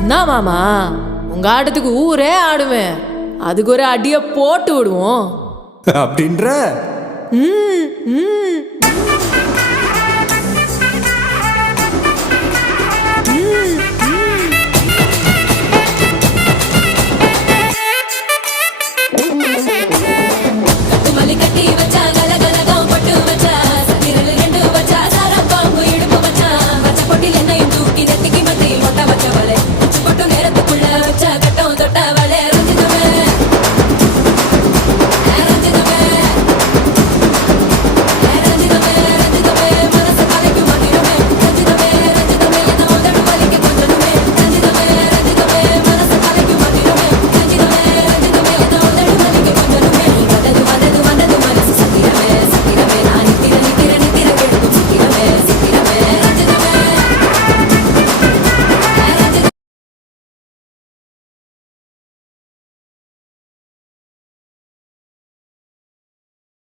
என்ன மாமா, உங்க ஆட்டத்துக்கு ஊரே ஆடுவேன். அதுக்கு ஒரு அடியை போட்டு விடுவோம் அப்படின்ற ம் ம்